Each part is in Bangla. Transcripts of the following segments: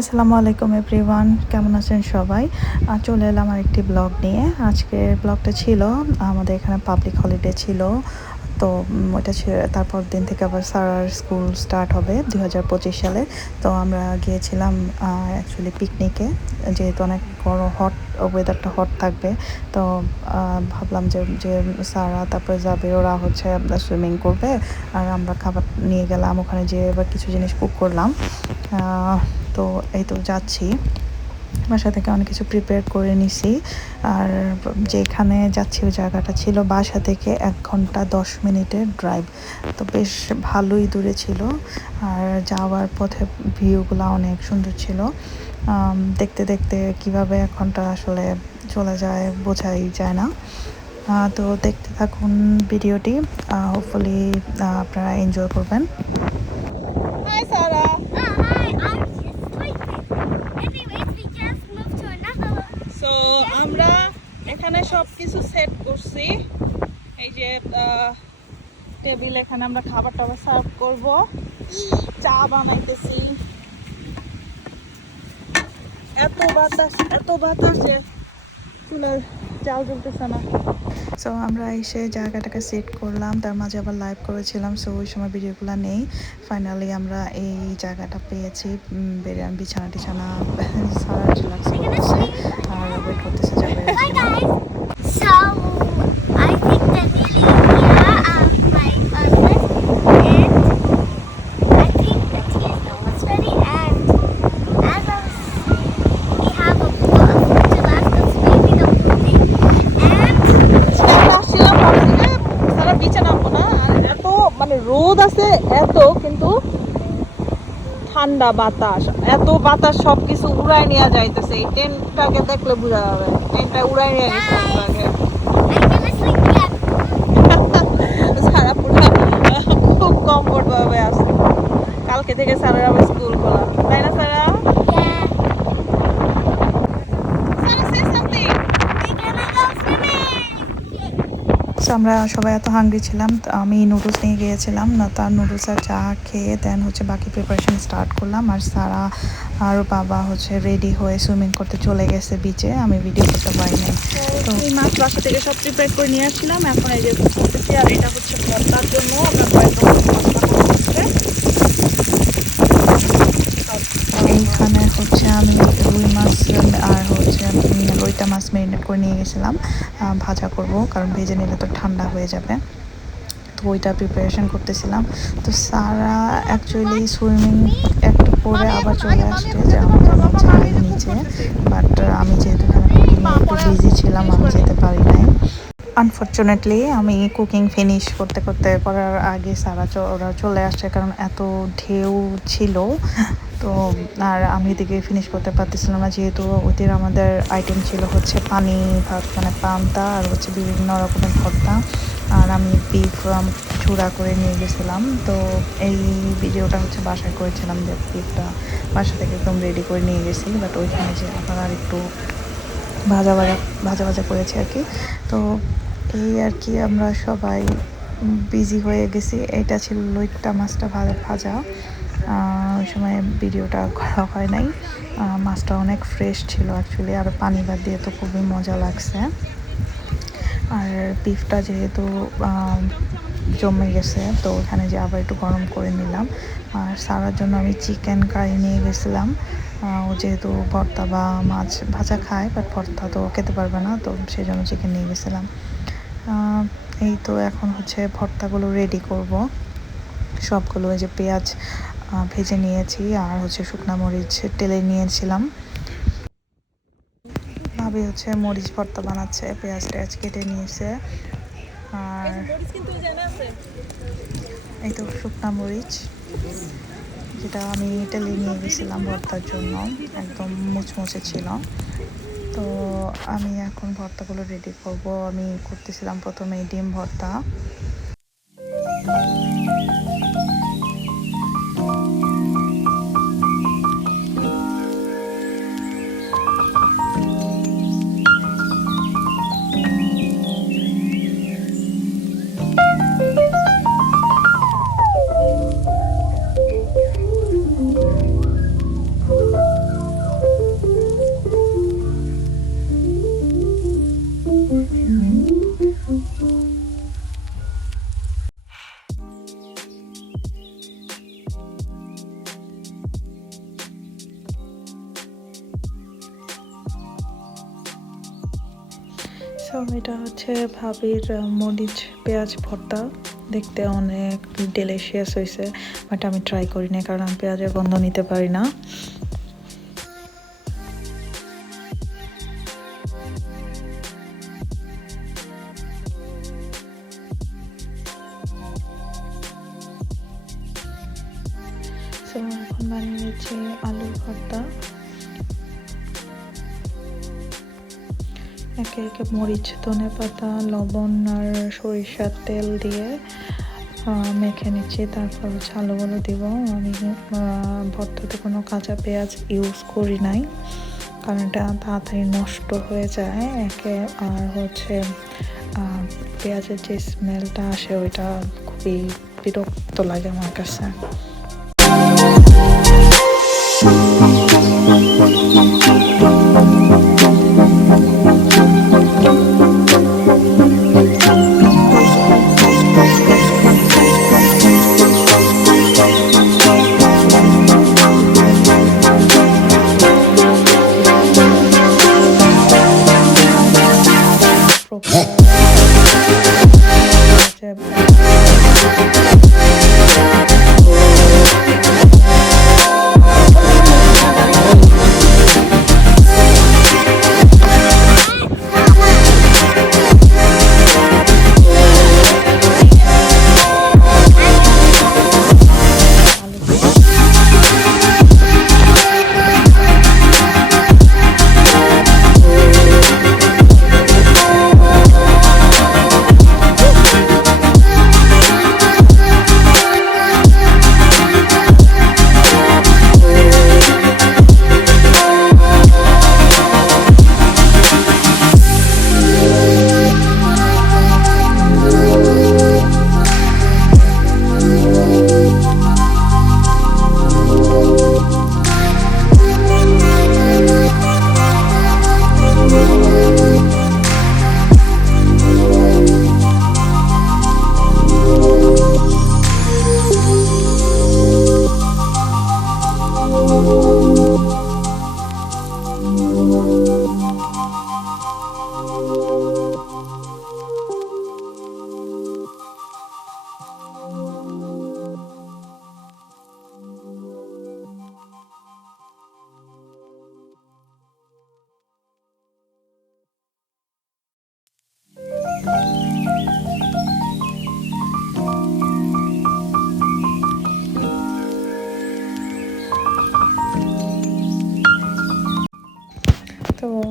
আসসালামু আলাইকুম এভরিওয়ান, কেমন আছেন সবাই? চলে এলাম আর একটি ব্লগ নিয়ে। আজকের ব্লগটা ছিল, আমাদের এখানে পাবলিক হলিডে ছিল। তো ওইটা তারপর দিন থেকে আবার সারার স্কুল স্টার্ট হবে দু হাজার পঁচিশ সালে। তো আমরা গিয়েছিলাম অ্যাকচুয়ালি পিকনিকে যেহেতু অনেক বড় হট ওয়েদারটা হট থাকবে। তো ভাবলাম যে যে সারা তারপরে যাবে, ওরা হচ্ছে সুইমিং করবে। আর আমরা খাবার নিয়ে গেলাম, ওখানে যেয়ে এবার কিছু জিনিস কুক করলাম। তো এই তো যাচ্ছি। বাসা থেকে অনেক কিছু প্রিপেয়ার করে নিছি। আর যেখানে যাচ্ছি, ওই জায়গাটা ছিল বাসা থেকে এক ঘণ্টা দশ মিনিটের ড্রাইভ তো বেশ ভালোই দূরে ছিল। আর যাওয়ার পথে ভিউগুলো অনেক সুন্দর ছিল। দেখতে দেখতে কীভাবে এক ঘণ্টা আসলে চলে যায় বোঝাই যায় না। তো দেখতে থাকুন ভিডিওটি। হোপফুলি আপনারা এনজয় করবেন। টেবিল এখানে আমরা খাবার টাবার সার্ভ করব। চা বানাইতেছি। এত বাতাস এত বাতাস যে চুলার চাল জ্বলতেছে না। সো আমরা এসে জায়গাটাকে সেট করলাম তার মাঝে আবার লাইভ করেছিলাম সো ওই সময় ভিডিওগুলো নেই। ফাইনালি আমরা এই জায়গাটা পেয়েছি উম, বেরিয়ে বিছানা টিছানা সারা রিল্যাক্স করতেছে আর ওয়েট করতেছে। ঠান্ডা বাতাস, এত বাতাস সবকিছু উড়াই নিয়ে যাইতেছে। এই টেন্টটাকে দেখলে বোঝা যাবে, টেন্টটা উড়াই নিয়ে গেছে খুব কালকে থেকে স্যারের আবার স্কুল খোলা। তাই না? আমরা সবাই এত হাঙ্গি ছিলাম আমি নুডলস নিয়ে গিয়েছিলাম না তার নুডলস আর চা খেয়ে দেন হচ্ছে বাকি প্রিপারেশন স্টার্ট করলাম, আর সারা আর বাবা হচ্ছে রেডি হয়ে সুইমিং করতে চলে গেছে বিচে আমি ভিডিও করতে পারি নাই তো মাছ বাসা থেকে সব প্রিপেয়ার করে নিয়ে আসছিলাম, এখন এই যে করতেছি আর এটা হচ্ছে জন্য আপনার কয়েক এইখানে হচ্ছে আমি রুই মাছ আর হচ্ছে রুইটা মাছ মেরিনেট করে নিয়ে গেছিলাম ভাজা করব, কারণ ভেজে নিলে তো ঠান্ডা হয়ে যাবে। তো ওইটা প্রিপারেশন করতেছিলাম। তো সারা অ্যাকচুয়ালি সুইমিং একটু পরে আবার চলে আসছে যে যায় নিচে বাট আমি যেহেতু এখানে একটু বিজি ছিলাম, আমি যেতে পারি নাই। আনফর্চুনেটলি আমি কুকিং ফিনিশ করতে করতে করার আগে সারা ওরা চলে আসছে কারণ এত ঢেউ ছিল। তো আর আমি এদিকে ফিনিশ করতে পারতেছিলাম না যেহেতু ওদের আমাদের আইটেম ছিল হচ্ছে পানি, ভাত মানে পান্তা আর হচ্ছে বিভিন্ন রকমের ভর্তা। আর আমি বিফ চূড়া করে নিয়ে গেছিলাম। তো এই ভিডিওটা হচ্ছে বাসায় করেছিলাম যে বিফটা বাসা থেকে একদম রেডি করে নিয়ে গেছি। বাট ওইখানে যে আবার আর একটু ভাজা ভাজা ভাজা ভাজা করেছি আর কি। তো এই আর কি, আমরা সবাই বিজি হয়ে গেছি। এটা ছিল লইট্টা মাছটা ভাজা। ভাজা ওই সময় ভিডিওটা করা হয় নাই। মাছটা অনেক ফ্রেশ ছিল অ্যাকচুয়ালি আর পানি ভাত দিয়ে তো খুবই মজা লাগছে। আর বিফটা যেহেতু জমে গেছে, তো ওখানে যে আবার একটু গরম করে নিলাম। আর সারার জন্য আমি চিকেন কারি নিয়ে গেছিলাম। ও যেহেতু ভর্তা বা মাছ ভাজা খায় বাট ভর্তা তো খেতে পারবে না, তো সেই জন্য চিকেন নিয়ে গেছিলাম। এই তো এখন হচ্ছে ভর্তাগুলো রেডি করব। সবগুলো ওই যে পেঁয়াজ ভেজে নিয়েছি আর হচ্ছে শুকনো মরিচ তেলে নিয়েছিলাম। ভাবি হচ্ছে মরিচ ভর্তা বানাচ্ছে, পেঁয়াজ টেয়াজ কেটে নিয়েছে। আর এই তো শুকনা মরিচ, যেটা আমি তেলে নিয়ে গেছিলাম ভর্তার জন্য, একদম মুচমুচে ছিল। তো আমি এখন ভর্তাগুলো রেডি করব। আমি করতেছিলাম প্রথমে ডিম ভর্তা। হচ্ছে ভাবির মরিচ, পেঁয়াজ ভর্তা। দেখতে অনেক ডেলিশিয়াস হয়েছে বাট আমি ট্রাই করি না কারণ আমি পেঁয়াজের গন্ধ নিতে পারি না। এখন বানিয়েছি আলুর ভর্তা। একে মরিচ ধনে পাতা লবণ আর সরিষার তেল দিয়ে মেখে নিচ্ছি। তারপর হচ্ছে আলুগুলো দিব। আমি ভর্তাতে কোনো কাঁচা পেঁয়াজ ইউজ করি নাই, কারণ এটা তাড়াতাড়ি নষ্ট হয়ে যায়। একে আর হচ্ছে পেঁয়াজের যে স্মেলটা আসে, ওইটা খুবই বিরক্ত লাগে আমার কাছে।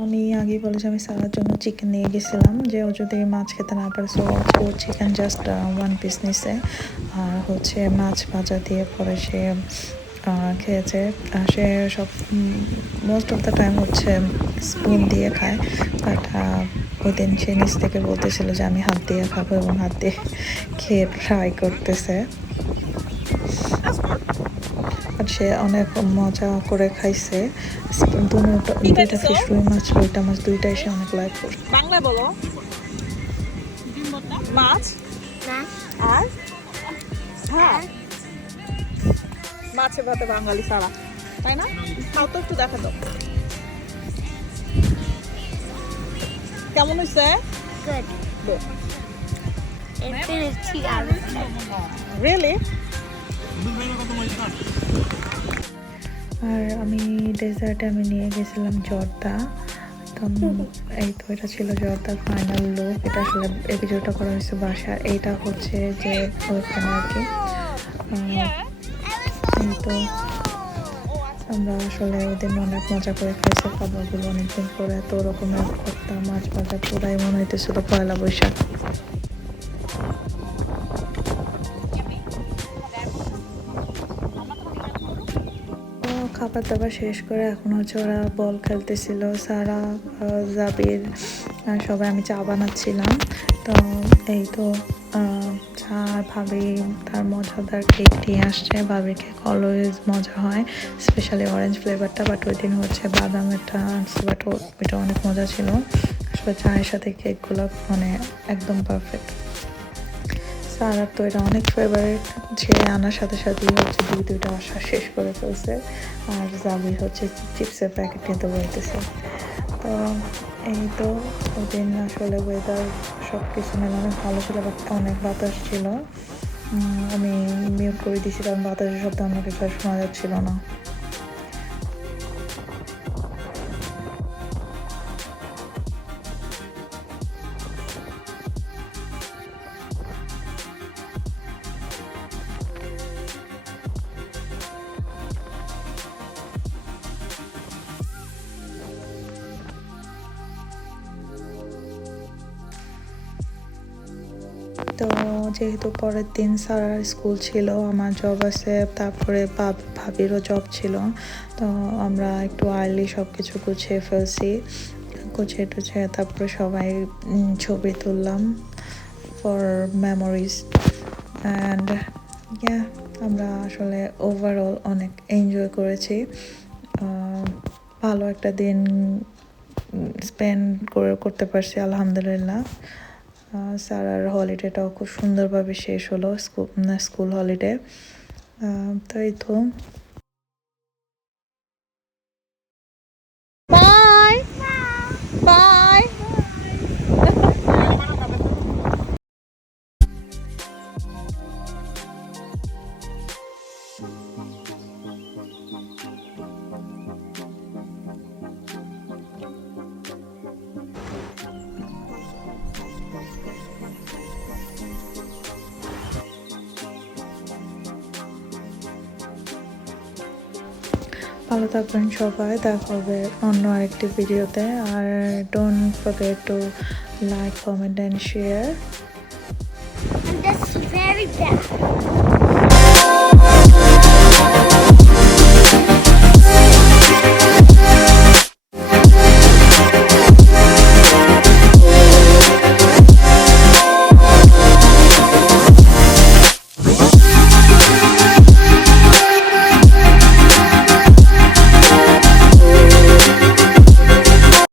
আমি আগেই বলেছি, আমি সারার জন্য চিকেন নিয়ে গেছিলাম। যে ও যদি মাছ খেতে না পারে সো ও চিকেন জাস্ট ওয়ান পিস নিছে। আর হচ্ছে মাছ ভাজা দিয়ে পরে সে খেয়েছে। সে সব মোস্ট অফ দ্য টাইম হচ্ছে স্পুন দিয়ে খায়। বাট ওই দিন সে নিচ থেকে বলতেছিল যে আমি হাত দিয়ে খাব এবং হাত দিয়ে খেয়ে ট্রাই করতেছে। সে অনেক মজা করে খাইছে। দুইটা ফিশ রুই মাছ মাছ দুইটাই সে অনেক লাইক করছে। বাংলা বলো। মাছ? আর? হ্যাঁ মাছে ভাতে বাঙালি সারা তাই না? খাও তো একটু দেখা দাও। কেমন হয়েছে Good. আর আমি ডেজার্টে আমি নিয়ে গেছিলাম জর্দা। তো এই তো এটা ছিল জর্দার ফাইনাল লুক এটা আসলে এপিসোডটা করা হয়েছে বাসার এইটা হচ্ছে যে ওইখানে আর কি। তো আমরা আসলে ওদের অনেক মজা করে খাইছি। খাবারগুলো অনেকদিন পরে এত রকমের করতাম মাছ ভাজা, পুরাই মনে হইতেছিল পয়লা বৈশাখ। খাবার দাবার শেষ করে এখন হচ্ছে ওরা বল খেলতেছিল, সারা জাবির সবাই আমি চা বানাচ্ছিলাম। তো এই তো চা ভাবি, তার মজাদার কেক নিয়ে আসছে। ভাবির কেক অলওয়েজ মজা হয় স্পেশালি অরেঞ্জ ফ্লেভারটা বাট ওই দিন হচ্ছে বাদামেরটা আনছে বাট ওইটা অনেক মজা ছিল। আসলে চায়ের সাথে কেকগুলো মানে একদম পারফেক্ট সারার তো এটা অনেক ফেভারিট যে আনার সাথে সাথেই হচ্ছে দুই দুইটা আসা শেষ করে ফেলছে। আর জাবির হচ্ছে চিপসের প্যাকেট নিতে বলতেছে। তো এই তো ওদিন আসলে ওয়েদার সব কিছু মিলে অনেক ভালো ছিল বাট অনেক বাতাস ছিল। আমি মিউট করে দিয়েছি কারণ বাতাসের শব্দ অন্য কিছু শোনা যাচ্ছিল না। তো যেহেতু পরের দিন সারার স্কুল ছিল, আমার জব আছে, তারপরে ভাব- ভাবিরও জব ছিল, তো আমরা একটু আর্লি সব কিছু গুছিয়ে ফেলছি, গুছিয়ে টুছিয়ে তারপরে সবাই ছবি তুললাম ফর মেমোরিজ অ্যান্ড ইয়া আমরা আসলে ওভারঅল অনেক এনজয় করেছি। ভালো একটা দিন স্পেন্ড করে করতে পারছি, আলহামদুলিল্লাহ। সারার হলিডেটাও খুব সুন্দরভাবে শেষ হলো স্কুল স্কুল হলিডে। তাই তো। ভালো থাকবেন সবাই, দেখা হবে অন্য আরেকটি ভিডিওতে আর don't forget to like comment and share.